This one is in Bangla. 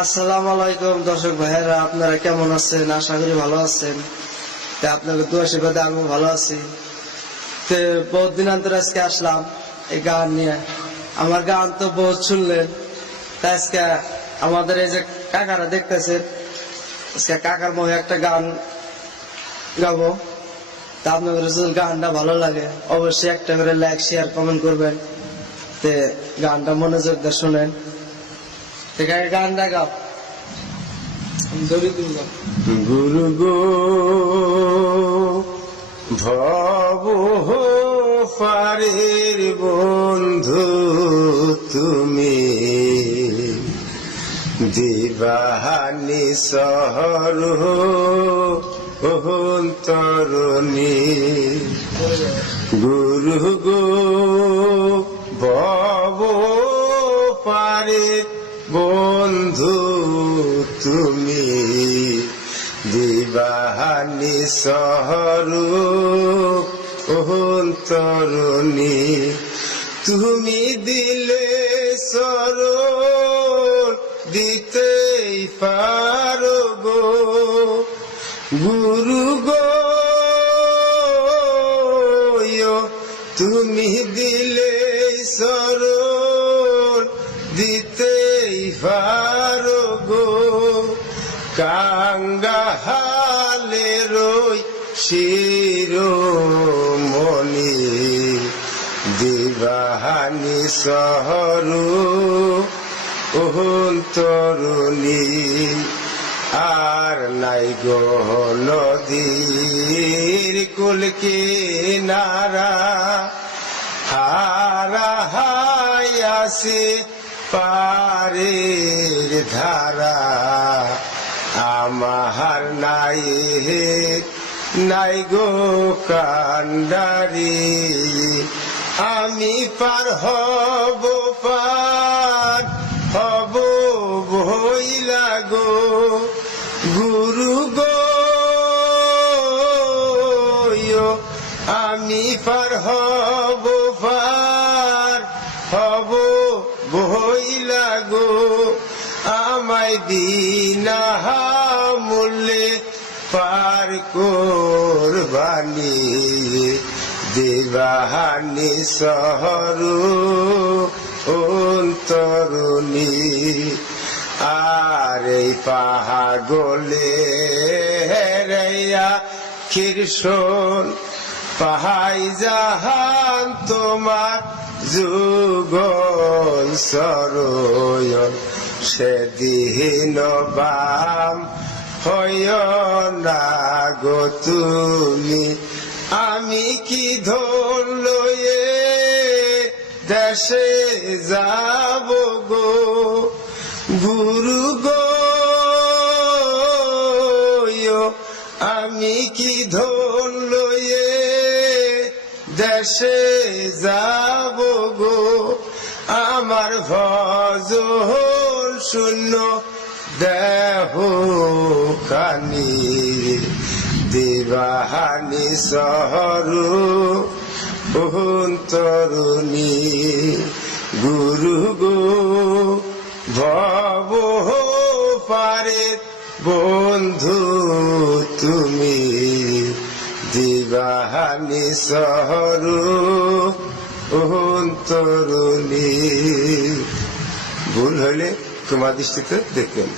আসসালামু আলাইকুম দর্শক ভাইয়েরা, আপনারা কেমন আছেন? আশা করি ভালো আছেন। আপনাদের দোয়া আশীর্বাদে আমিও ভালো আছি। বহুত দিন অন্তর আজকে আসলাম এই গান নিয়ে। আমার গান তো বহুত শুনলেন, তাই আজকে আমাদের এই যে কাকারা দেখতেছেন, আজকে কাকার মুখে একটা গান গাবো। তা আপনাদের যদি গানটা ভালো লাগে অবশ্যই একটা করে লাইক, শেয়ার, কমেন্ট করবেন। গানটা মনোযোগ দিয়ে শোনেন। গানটা গাও। গুরু গো ভব পারের বন্ধু তুমি, দিবাহানি শহর তরুণী। গুরু গো ভব পারের বন্ধু তুমি, দিবাহানি শহর তরুণী। তুমি দিলে সরল দিতেই পারো গো গুরু গো। তুমি দিলে সরল দিতেই পারো গো। কাঙ্গাহালের শিরোমণি, দিবাহানি শহর তরুণী। আর নাই গো নদীর কুল কিনারা, হারা হায়াসে পারের ধারা। আমার নাই গো কান্ডারি, আমি পার হব বইলা গো গুরু গো। আমি পার হব বইলা গো। আমায় বিনা মূল্যে পার কোরবানি, দিবাহানি শহর তরুণী। আর এই পাহাগলে হেরাইয়া খিরশোন পাহাই জাহান তোমার যুগল সরয়ন। সেদিন বাম হয় না গো তুমি, আমি কি ধন লয়ে দেশে যাব গো গুরু গো। আমি কি ধন লয়ে দেশে যাব গো। আমার ভজন শূন্য দেহ খানি, দিবাহানি শহর তরুণী। গুরু গো ভব পারে বন্ধু তুমি, দিবাহানি শহর তরুণী। ভুল হলে ক্ষমা দৃষ্টিতে দেখবেন।